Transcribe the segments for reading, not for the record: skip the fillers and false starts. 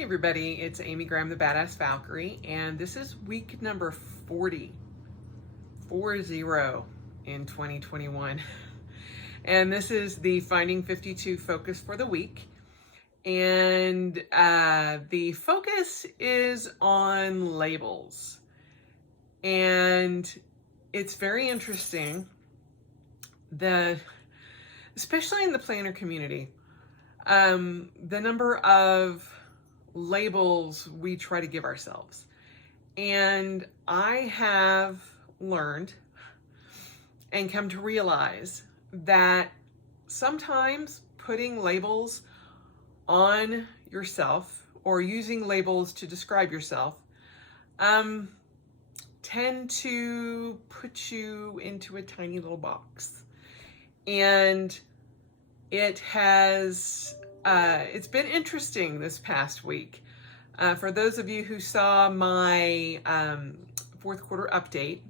Hey everybody, it's Amy Graham, the Badass Valkyrie, and this is week number 40 in 2021. And this is the Finding 52 focus for the week. And the focus is on labels. And it's very interesting that, especially in the planner community, the number of labels we try to give ourselves. And I have learned and come to realize that sometimes putting labels on yourself or using labels to describe yourself tend to put you into a tiny little box. And it's been interesting this past week. For those of you who saw my fourth quarter update,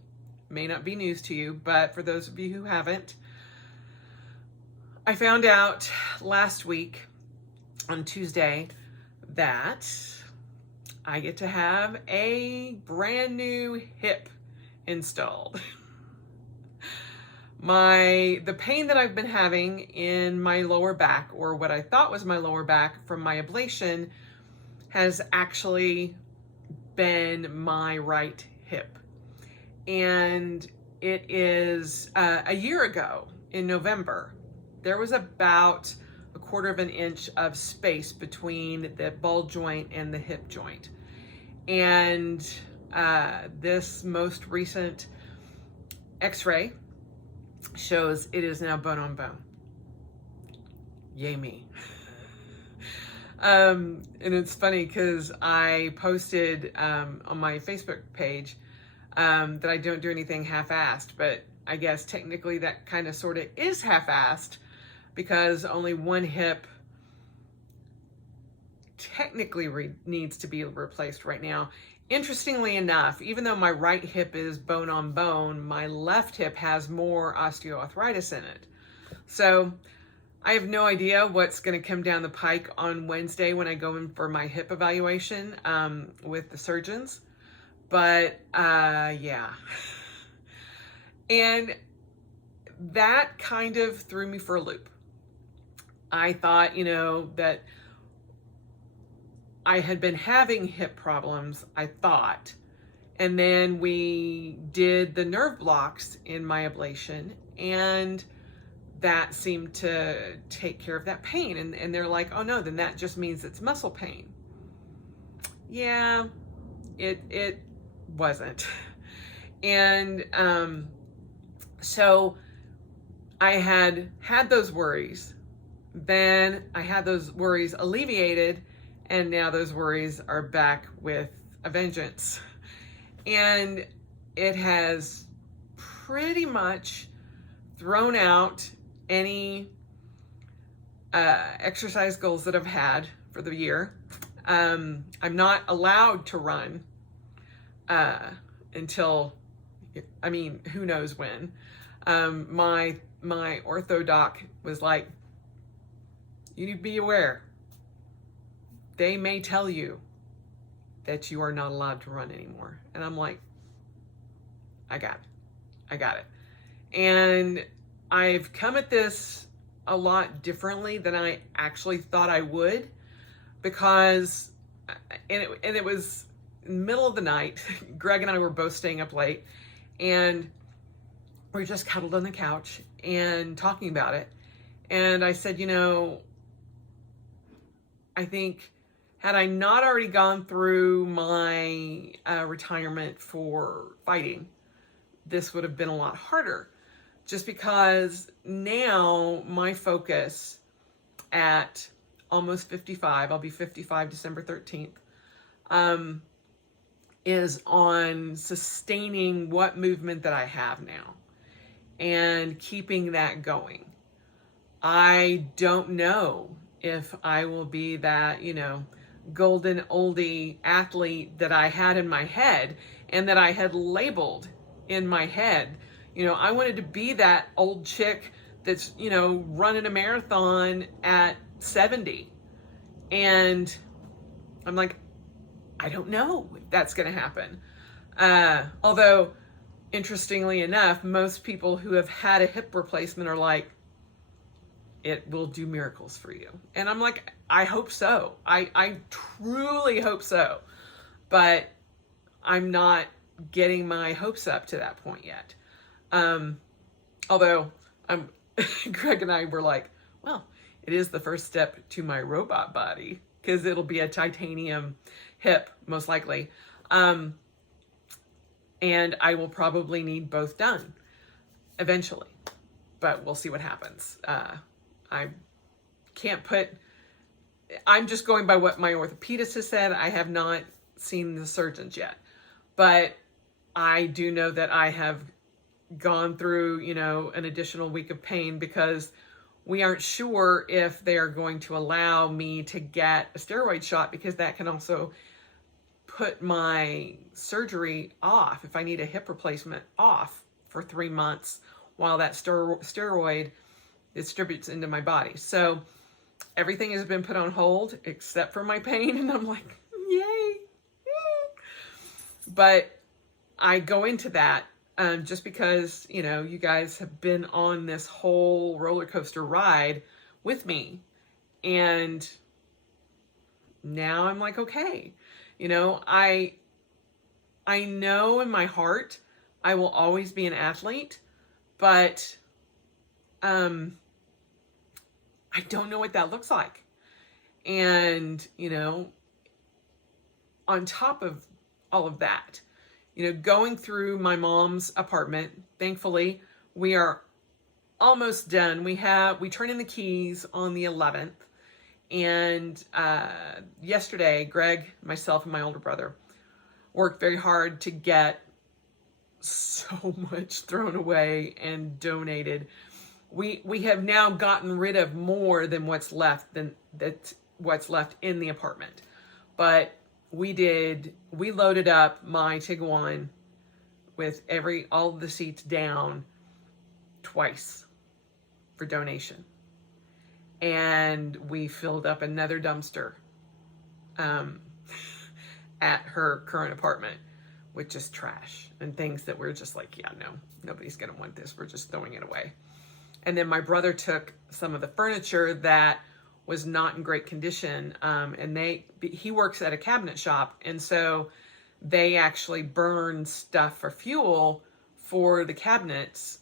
may not be news to you, but for those of you who haven't, I found out last week on Tuesday that I get to have a brand new hip installed. The pain that I've been having in my lower back, or what I thought was my lower back from my ablation, has actually been my right hip. And it is a year ago in November, there was about 1/4 of an inch of space between the ball joint and the hip joint. And this most recent x-ray shows it is now bone on bone. Yay me. And it's funny because I posted on my Facebook page that I don't do anything half-assed, but I guess technically that kind of sort of is half-assed because only one hip technically needs to be replaced right now. Interestingly enough, even though my right hip is bone on bone, my left hip has more osteoarthritis in it. So I have no idea what's going to come down the pike on Wednesday when I go in for my hip evaluation with the surgeons. But yeah. And that kind of threw me for a loop. I thought, that I had been having hip problems, I thought, and then we did the nerve blocks in my ablation, and that seemed to take care of that pain. And they're like, oh no, then that just means it's muscle pain. Yeah, it wasn't. And so I had those worries. Then I had those worries alleviated, and now those worries are back with a vengeance. And it has pretty much thrown out any exercise goals that I've had for the year. I'm not allowed to run until, who knows when. My ortho doc was like, you need to be aware. They may tell you that you are not allowed to run anymore. And I'm like, I got it. And I've come at this a lot differently than I actually thought I would, because, and it was in the middle of the night. Greg and I were both staying up late, and we were just cuddled on the couch and talking about it. And I said, I think, had I not already gone through my retirement for fighting, this would have been a lot harder. Just because now my focus at almost 55, I'll be 55 December 13th, is on sustaining what movement that I have now and keeping that going. I don't know if I will be that, golden oldie athlete that I had in my head and that I had labeled in my head. I wanted to be that old chick that's, running a marathon at 70. And I'm like, I don't know if that's going to happen. Although, interestingly enough, most people who have had a hip replacement are like, it will do miracles for you. And I'm like, I hope so. I truly hope so. But I'm not getting my hopes up to that point yet. Although Greg and I were like, well, it is the first step to my robot body, because it'll be a titanium hip, most likely. And I will probably need both done eventually, but we'll see what happens. I can't I'm just going by what my orthopedist has said. I have not seen the surgeons yet, but I do know that I have gone through, an additional week of pain, because we aren't sure if they are going to allow me to get a steroid shot, because that can also put my surgery off, if I need a hip replacement, off for 3 months while that steroid distributes into my body. So everything has been put on hold except for my pain, and I'm like, yay. But I go into that just because, you guys have been on this whole roller coaster ride with me. And now I'm like, okay, I know in my heart I will always be an athlete, but I don't know what that looks like. And, on top of all of that, going through my mom's apartment, thankfully, we are almost done. We turn in the keys on the 11th. And yesterday, Greg, myself, and my older brother worked very hard to get so much thrown away and donated. We have now gotten rid of more than what's left in the apartment. But we loaded up my Tiguan with all the seats down twice for donation. And we filled up another dumpster at her current apartment with just trash and things that we're just like, yeah, no, nobody's going to want this. We're just throwing it away. And then my brother took some of the furniture that was not in great condition. And he works at a cabinet shop. And so they actually burn stuff for fuel for the cabinets,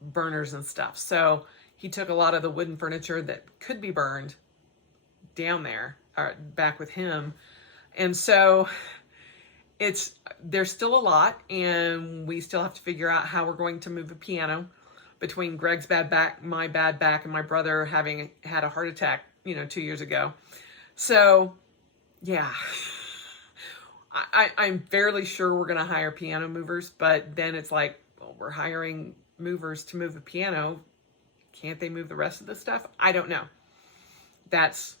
burners and stuff. So he took a lot of the wooden furniture that could be burned down there, or back with him. And so there's still a lot, and we still have to figure out how we're going to move a piano between Greg's bad back, my bad back, and my brother having had a heart attack, 2 years ago. So, yeah, I'm fairly sure we're going to hire piano movers, but then it's like, well, we're hiring movers to move a piano. Can't they move the rest of the stuff? I don't know. That's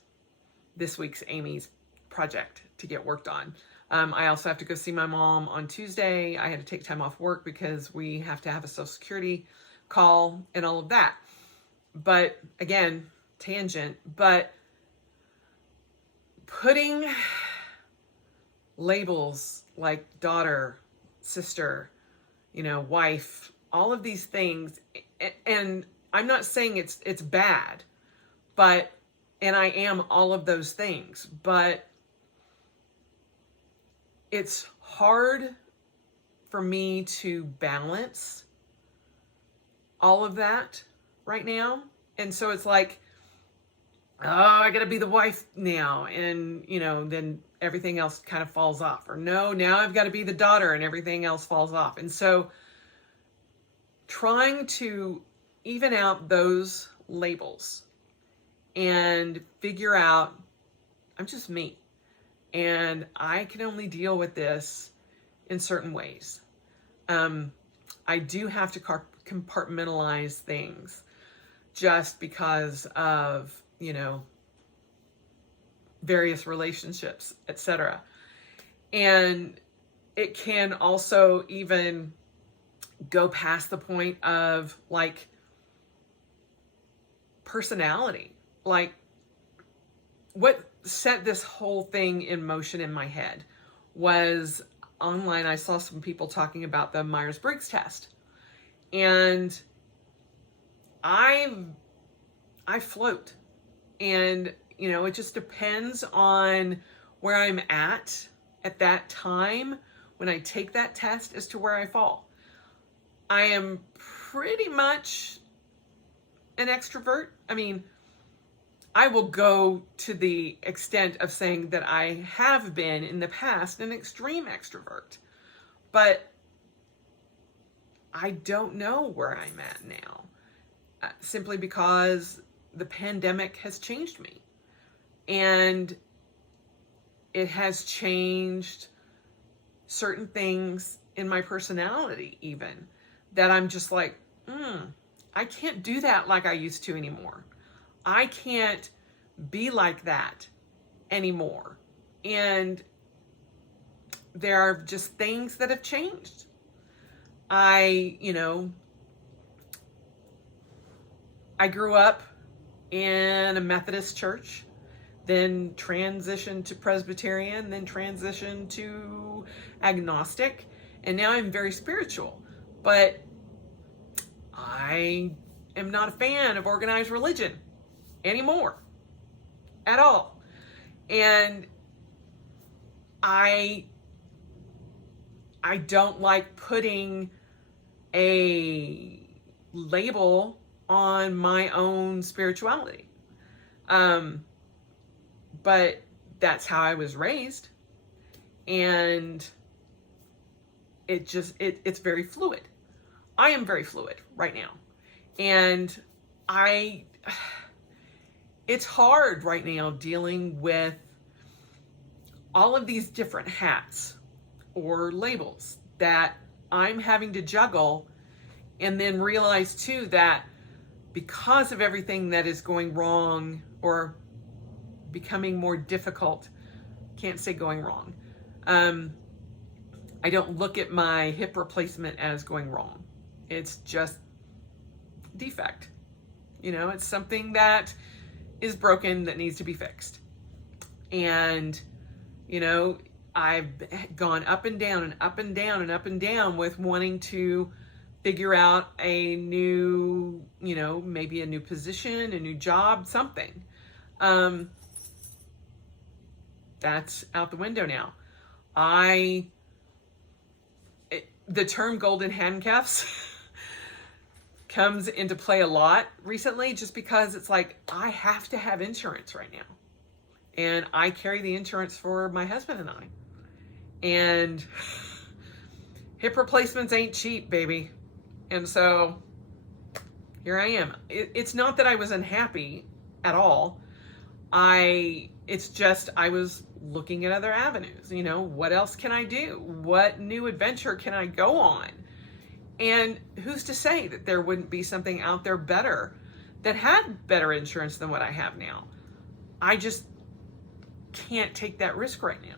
this week's Amy's project to get worked on. I also have to go see my mom on Tuesday. I had to take time off work because we have to have a Social Security call and all of that. But again, tangent, but putting labels like daughter, sister, wife, all of these things, and I'm not saying it's bad, and I am all of those things, but it's hard for me to balance all of that right now. And so it's like, oh, I gotta be the wife now. And, then everything else kind of falls off. Or no, now I've got to be the daughter and everything else falls off. And so trying to even out those labels and figure out, I'm just me. And I can only deal with this in certain ways. I do have to compartmentalize things just because of, various relationships, etc. And it can also even go past the point of like personality. Like, what set this whole thing in motion in my head was online. I saw some people talking about the Myers-Briggs test, and I float, and it just depends on where I'm at that time when I take that test as to where I fall. I am pretty much an extrovert. I mean, I will go to the extent of saying that I have been in the past an extreme extrovert, but I don't know where I'm at now, simply because the pandemic has changed me, and it has changed certain things in my personality, even that I'm just like, I can't do that like I used to anymore. I can't be like that anymore. And there are just things that have changed. I grew up in a Methodist church, then transitioned to Presbyterian, then transitioned to agnostic, and now I'm very spiritual. But I am not a fan of organized religion anymore at all. And I don't like putting a label on my own spirituality. But that's how I was raised. And it's very fluid. I am very fluid right now. And it's hard right now dealing with all of these different hats or labels that I'm having to juggle, and then realize too that because of everything that is going wrong or becoming more difficult, can't say going wrong, I don't look at my hip replacement as going wrong. It's just defect. It's something that is broken that needs to be fixed. And, I've gone up and down and up and down and up and down with wanting to figure out a new, maybe a new position, a new job, something. That's out the window now. The term golden handcuffs comes into play a lot recently, just because it's like, I have to have insurance right now. And I carry the insurance for my husband and I. And hip replacements ain't cheap, baby. And so here I am. It's not that I was unhappy at all. It's just I was looking at other avenues. What else can I do? What new adventure can I go on? And who's to say that there wouldn't be something out there better that had better insurance than what I have now? I just can't take that risk right now.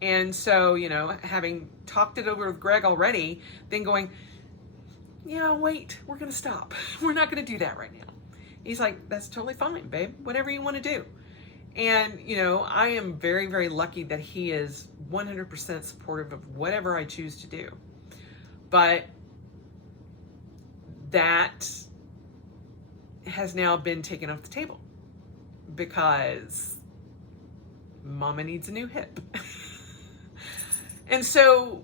And so, having talked it over with Greg already, then going, yeah, wait, we're going to stop. We're not going to do that right now. He's like, that's totally fine, babe. Whatever you want to do. And, I am very, very lucky that he is 100% supportive of whatever I choose to do. But that has now been taken off the table because Mama needs a new hip. And so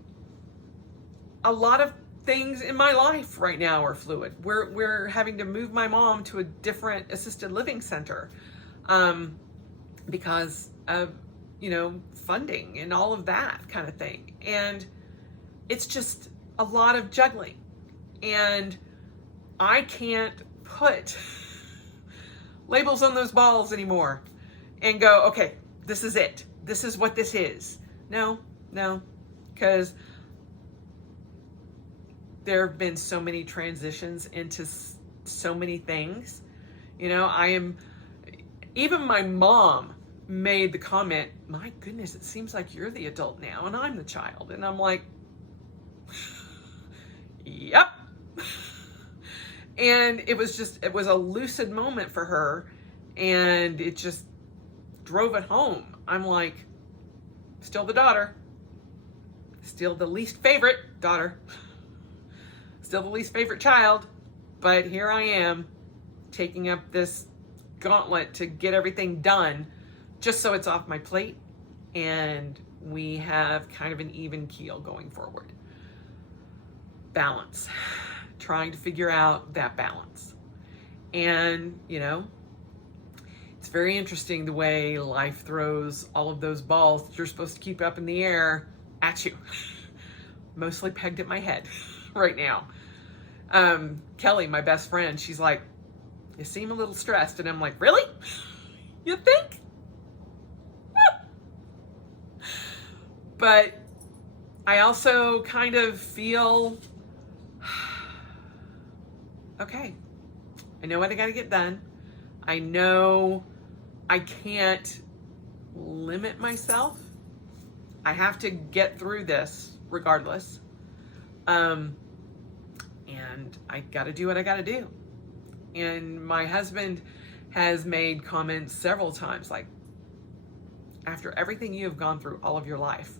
a lot of things in my life right now are fluid. We're having to move my mom to a different assisted living center because of, funding and all of that kind of thing. And it's just a lot of juggling. And I can't put labels on those balls anymore and go, okay, this is it. This is what this is. No, because there have been so many transitions into so many things. Even my mom made the comment, my goodness, it seems like you're the adult now and I'm the child. And I'm like, yep. And it was a lucid moment for her, and it just drove it home. I'm like, still the daughter, still the least favorite daughter, still the least favorite child, but here I am taking up this gauntlet to get everything done just so it's off my plate and we have kind of an even keel going forward. Balance, trying to figure out that balance. And, you know, it's very interesting the way life throws all of those balls that you're supposed to keep up in the air at you. Mostly pegged at my head right now. Kelly, my best friend, she's like, you seem a little stressed. And I'm like, really? You think? But I also kind of feel, okay, I know what I got to get done. I know I can't limit myself. I have to get through this regardless. And I got to do what I got to do. And my husband has made comments several times like, after everything you have gone through all of your life,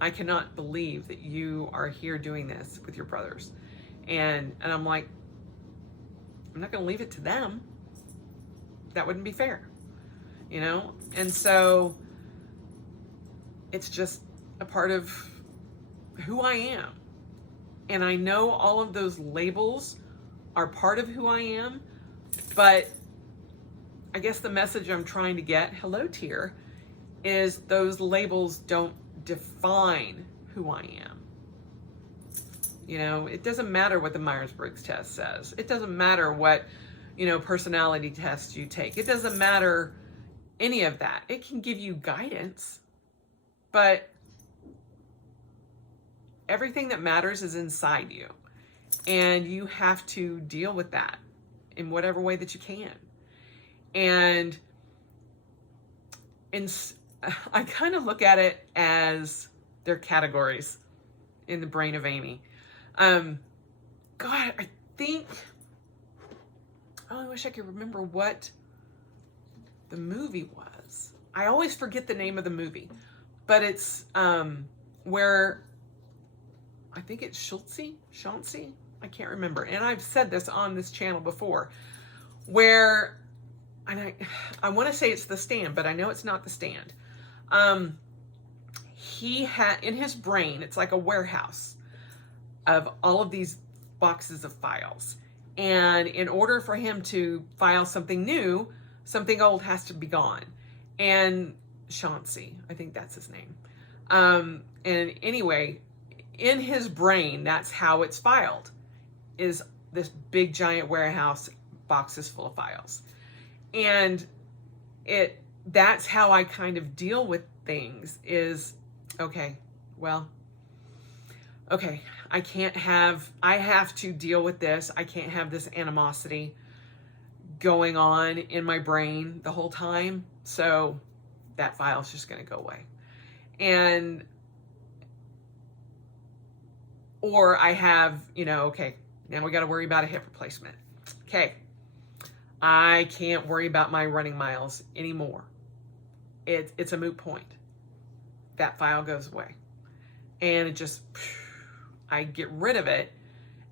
I cannot believe that you are here doing this with your brothers. And I'm like, I'm not going to leave it to them. That wouldn't be fair, you know? And so it's just a part of who I am. And I know all of those labels are part of who I am, but I guess the message I'm trying to get, hello tier, is those labels don't define who I am. You know, it doesn't matter what the Myers-Briggs test says. It doesn't matter what, you know, personality tests you take. It doesn't matter any of that. It can give you guidance, but everything that matters is inside you. And you have to deal with that in whatever way that you can. And I kind of look at it as they're categories in the brain of Amy. God, I think, I wish I could remember what the movie was. I always forget the name of the movie, but it's where, I think it's Chauncey, I can't remember. And I've said this on this channel before, where, and I want to say it's The Stand, but I know it's not The Stand. He had, in his brain, it's like a warehouse of all of these boxes of files. And in order for him to file something new, something old has to be gone. And Chauncey, I think that's his name. And anyway, in his brain, that's how it's filed, is this big giant warehouse, boxes full of files. And that's how I kind of deal with things is, okay, well, okay, I have to deal with this. I can't have this animosity going on in my brain the whole time. So that file's just going to go away. And, or I have, you know, okay, now we got to worry about a hip replacement. Okay. I can't worry about my running miles anymore. It's a moot point. That file goes away. And it just, I get rid of it.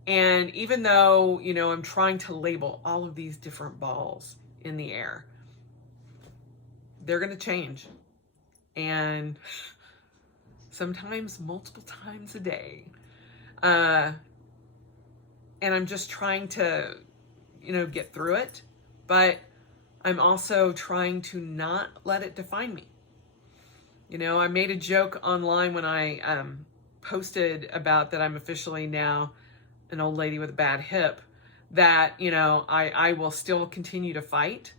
And even though, you know, I'm trying to label all of these different balls in the air, they're going to change. And sometimes multiple times a day. And I'm just trying to, you know, get through it. But I'm also trying to not let it define me. You know, I made a joke online when I posted about that I'm officially now an old lady with a bad hip, that, you know, I will still continue to fight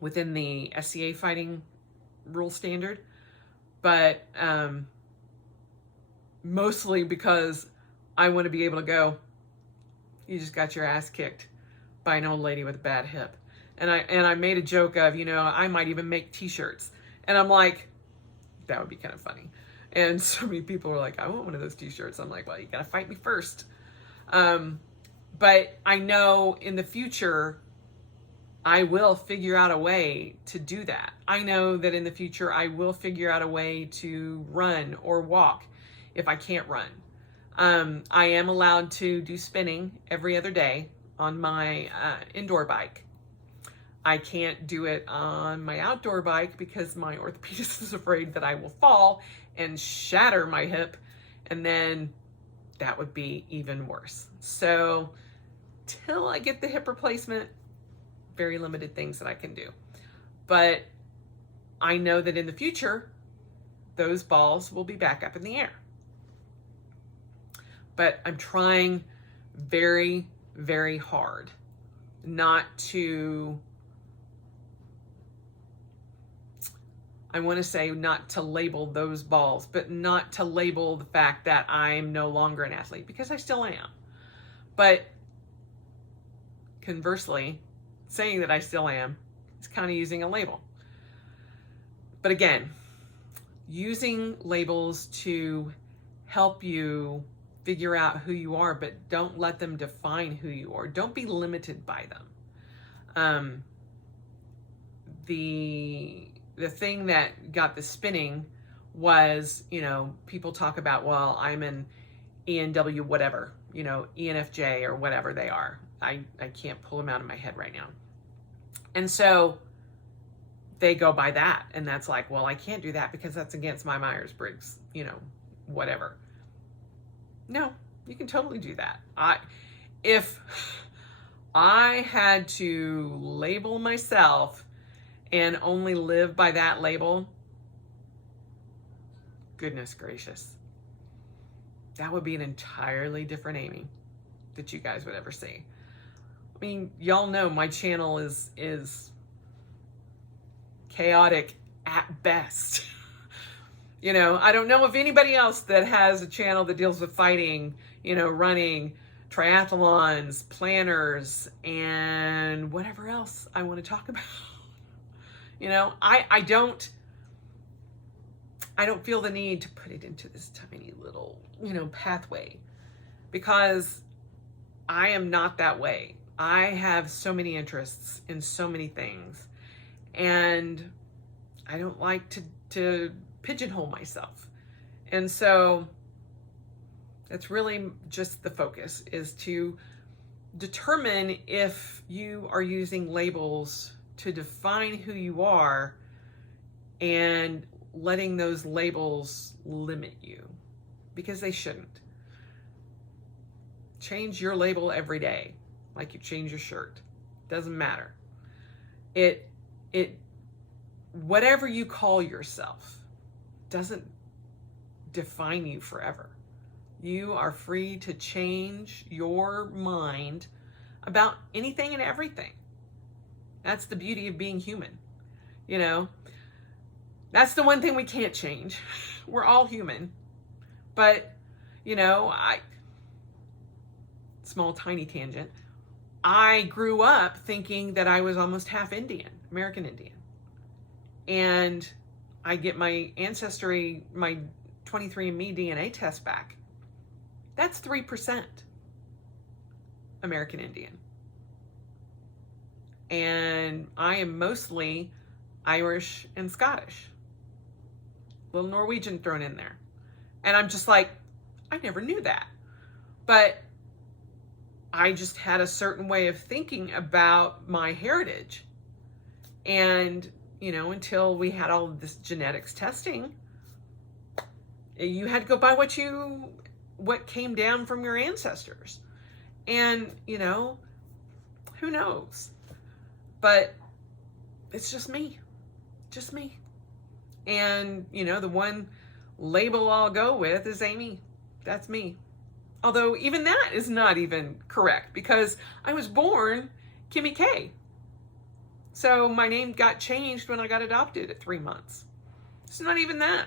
within the SCA fighting rule standard, but mostly because I want to be able to go, you just got your ass kicked by an old lady with a bad hip. And I made a joke of, you know, I might even make t-shirts. And I'm like, that would be kind of funny. And so many people were like, I want one of those t-shirts. I'm like, well, you got to fight me first. But I know in the future, I will figure out a way to do that. I know that in the future I will figure out a way to run or walk if I can't run. I am allowed to do spinning every other day on my indoor bike. I can't do it on my outdoor bike because my orthopedist is afraid that I will fall and shatter my hip, and then that would be even worse. So till I get the hip replacement, very limited things that I can do. But I know that in the future, those balls will be back up in the air. But I'm trying very, very hard not to, I want to say not to label those balls, but not to label the fact that I'm no longer an athlete, because I still am. But conversely, saying that I still am is kind of using a label. But again, using labels to help you figure out who you are, but don't let them define who you are. Don't be limited by them. The thing that got the spinning was, people talk about, well, I'm an ENW whatever, ENFJ or whatever they are. I can't pull them out of my head right now. And so they go by that. And that's like, well, I can't do that because that's against my Myers-Briggs, whatever. No, you can totally do that. If I had to label myself and only live by that label, goodness gracious, that would be an entirely different Amy that you guys would ever see. I mean, y'all know my channel is chaotic at best. I don't know of anybody else that has a channel that deals with fighting, running, triathlons, planners, and whatever else I want to talk about. I don't feel the need to put it into this tiny little, pathway, because I am not that way. I have so many interests in so many things, and I don't like to pigeonhole myself. And so that's really just the focus, is to determine if you are using labels to define who you are and letting those labels limit you, because they shouldn't. Change your label every day, like you change your shirt. Doesn't matter. Whatever you call yourself doesn't define you forever. You are free to change your mind about anything and everything. That's the beauty of being human. That's the one thing we can't change. We're all human. But, small, tiny tangent. I grew up thinking that I was almost half Indian, American Indian. And I get my ancestry, my 23andMe DNA test back. That's 3% American Indian. And I am mostly Irish and Scottish. A little Norwegian thrown in there. And I'm just like, I never knew that. But I just had a certain way of thinking about my heritage. And, until we had all of this genetics testing, you had to go by what came down from your ancestors. And, who knows? But it's just me. Just me. And, the one label I'll go with is Amy. That's me. Although even that is not even correct, because I was born Kimmy K. So my name got changed when I got adopted at 3 months. It's not even that.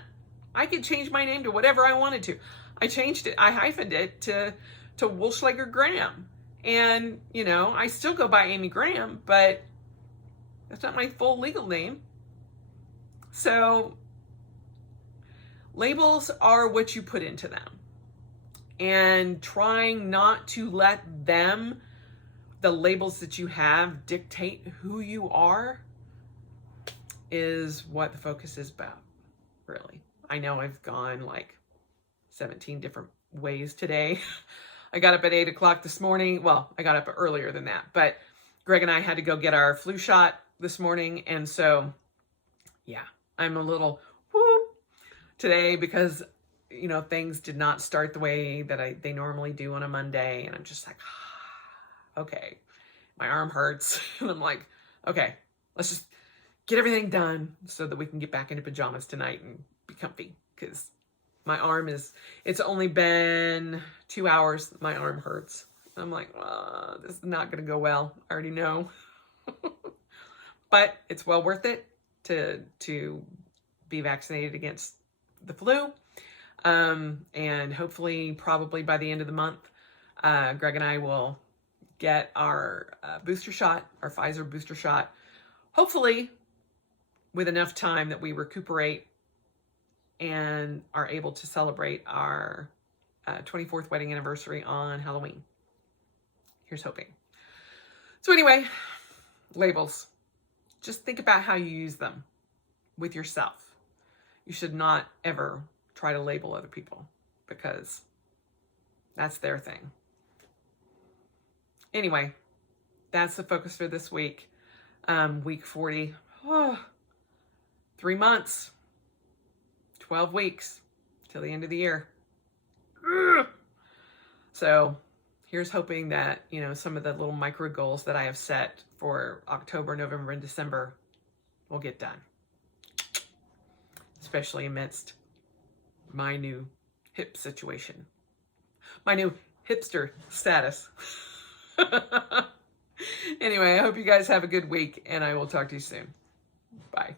I could change my name to whatever I wanted to. I changed it. I hyphened it to Wolschlager Graham. And, I still go by Amy Graham, but that's not my full legal name. So labels are what you put into them. And trying not to let them the labels that you have dictate who you are is what the focus is about, really. I know I've gone like 17 different ways today. I got up at 8 o'clock this morning. Well, I got up earlier than that, but Greg and I had to go get our flu shot this morning. And so, yeah, I'm a little whoop today because, you know, things did not start the way that they normally do on a Monday. And I'm just like, okay, my arm hurts. And I'm like, okay, let's just get everything done so that we can get back into pajamas tonight and be comfy, because my arm it's only been 2 hours. My arm hurts. I'm like, this is not going to go well. I already know. But it's well worth it to be vaccinated against the flu. And hopefully, probably by the end of the month, Greg and I will get our booster shot, our Pfizer booster shot, hopefully with enough time that we recuperate and are able to celebrate our 24th wedding anniversary on Halloween. Here's hoping. So anyway, labels. Just think about how you use them with yourself. You should not ever try to label other people, because that's their thing. Anyway, that's the focus for this week. Week 40. 3 months. 12 weeks till the end of the year. So here's hoping that, you know, some of the little micro goals that I have set for October, November, and December will get done. Especially amidst my new hip situation. My new hipster status. Anyway, I hope you guys have a good week, and I will talk to you soon. Bye.